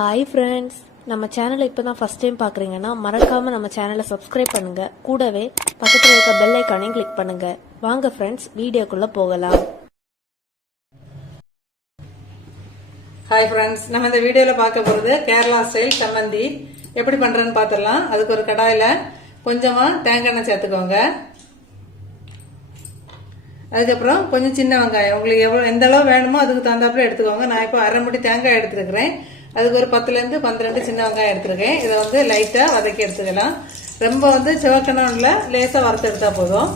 Hi friends நம்ம சேனலை இப்போ தான் ஃபஸ்ட் டைம் பார்க்குறீங்கன்னா மறக்காமல் நம்ம சேனலை சப்ஸ்கிரைப் பண்ணுங்கள் கூடவே பக்கத்தில் இருக்க பெல் ஐக்கானையும் கிளிக் பண்ணுங்கள் வாங்க ஃப்ரெண்ட்ஸ் வீடியோக்குள்ளே போகலாம். ஹாய் ஃப்ரெண்ட்ஸ் நம்ம இந்த வீடியோவில் பார்க்க போகிறது கேரளா ஸ்டைல் சம்மந்தி. எப்படி பண்ணுறேன்னு பார்த்துடலாம் அதுக்கு ஒரு கடாயில் கொஞ்சமாக தேங்காய் எண்ணெய் சேர்த்துக்கோங்க. அதுக்கப்புறம் கொஞ்சம் சின்ன வெங்காயம். உங்களுக்கு எவ்வளோ எந்த அளவு வேணுமோ அதுக்கு தகுந்தாப்புல எடுத்துக்கோங்க. நான் இப்போ அரை முடி தேங்காய் எடுத்துருக்கிறேன். அதுக்கு ஒரு பத்துலேருந்து பன்னிரெண்டு சின்ன வெங்காயம் எடுத்துருக்கேன். இதை வந்து லைட்டாக வதக்கி எடுத்துக்கலாம். ரொம்ப வந்து சிவக்கணும் லேசாக வறுத்து எடுத்தால் போதும்.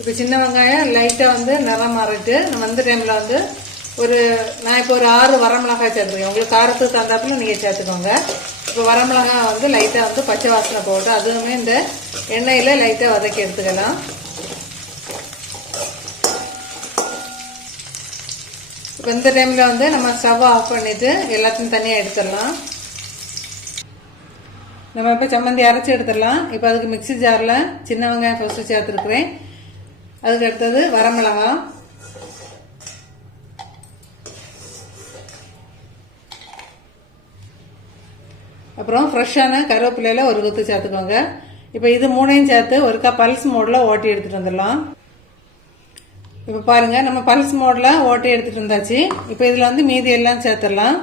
இப்போ சின்ன வெங்காயம் லைட்டாக வந்து நிறம் மாறிட்டு நம்ம டைமில் வந்து ஒரு நான் இப்போ ஒரு ஆறு வரமிளகாய் சேர்த்துருக்கேன். உங்களுக்கு காரத்துக்கு தகுந்தாப்புல நீங்கள் சேர்த்துக்கோங்க. இப்போ வரமிளகாய் வந்து லைட்டாக வந்து பச்சை வாசனை போட்டு அதுவுமே இந்த எண்ணெயில் லைட்டாக வதக்கி எடுத்துக்கலாம். இப்போ இந்த டைமில் வந்து நம்ம ஸ்டவ் ஆஃப் பண்ணிவிட்டு எல்லாத்தையும் தனியாக எடுத்துடலாம். நம்ம இப்போ சம்மந்தி அரைச்சி எடுத்துடலாம். இப்போ அதுக்கு மிக்ஸி ஜாரில் சின்ன வெங்காயம் ஃபஸ்ட்டு சேர்த்துருக்குறேன். அதுக்கு அடுத்தது வரமிளகா. அப்புறம் ஃப்ரெஷ்ஷான கருவேப்பிலையில ஒரு குத்து சேர்த்துக்கோங்க. இப்போ இது மூணையும் சேர்த்து ஒருக்கா பல்ஸ் மோடில் ஓட்டி எடுத்துகிட்டு வந்துடலாம். இப்போ பாருங்கள் நம்ம பல்ஸ் மோடில் ஓட்டை எடுத்துகிட்டு இருந்தாச்சு இப்போ இதில் வந்து மீதி எல்லாம் சேர்த்துடலாம்.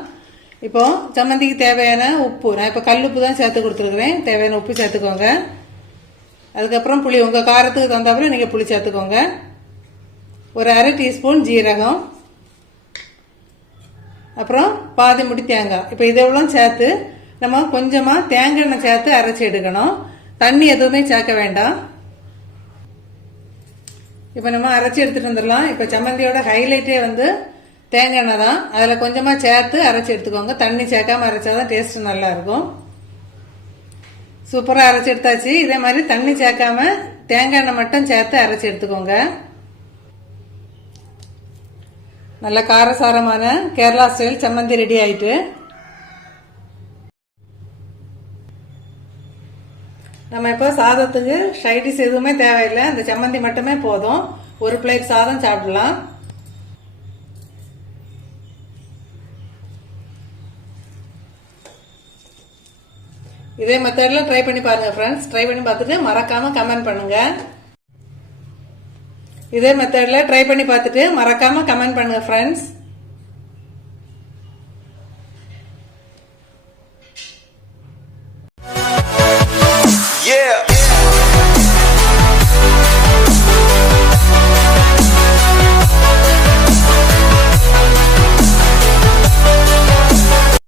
இப்போது சம்மந்திக்கு தேவையான உப்பு நான் இப்போ கல் உப்பு தான் சேர்த்து கொடுத்துருக்குறேன். தேவையான உப்பு சேர்த்துக்கோங்க. அதுக்கப்புறம் புளி உங்கள் காரத்துக்கு தகுந்தாப்புல நீங்கள் புளி சேர்த்துக்கோங்க. ஒரு அரை டீஸ்பூன் ஜீரகம். அப்புறம் பாதி முடி தேங்காய். இப்போ இதெவ்வளோ சேர்த்து நம்ம கொஞ்சமாக தேங்காய் எண்ணெய் சேர்த்து அரைச்சி எடுக்கணும். தண்ணி எதுவுமே சேர்க்க வேண்டாம். இப்போ நம்ம அரைச்சி எடுத்துகிட்டு வந்துடலாம். இப்போ சம்மந்தியோட ஹைலைட்டே வந்து தேங்காய் எண்ணெய் தான். அதில் கொஞ்சமாக சேர்த்து அரைச்சி எடுத்துக்கோங்க. தண்ணி சேர்க்காம அரைச்சாதான் டேஸ்ட் நல்லாயிருக்கும் சூப்பராக அரைச்சி எடுத்தாச்சு. இதே மாதிரி தண்ணி சேர்க்காம தேங்காய் எண்ணெய் மட்டும் சேர்த்து அரைச்சி எடுத்துக்கோங்க. நல்ல காரசாரமான கேரளா ஸ்டைல் சம்மந்தி ரெடி ஆயிட்டு. நம்ம இப்போ சாதத்துக்கு ஷைடிஸ் எதுவுமே தேவையில்லை. இந்த சம்மந்தி மட்டுமே போதும். ஒரு பிளேட் சாதம் சாப்பிடலாம். இதே மெத்தடில் ட்ரை பண்ணி பாருங்கள் ஃப்ரெண்ட்ஸ் ட்ரை பண்ணி பார்த்துட்டு மறக்காமல் கமெண்ட் பண்ணுங்கள் இதே மெத்தடில் ட்ரை பண்ணி பார்த்துட்டு மறக்காமல் கமெண்ட் பண்ணுங்கள் ஃப்ரெண்ட்ஸ்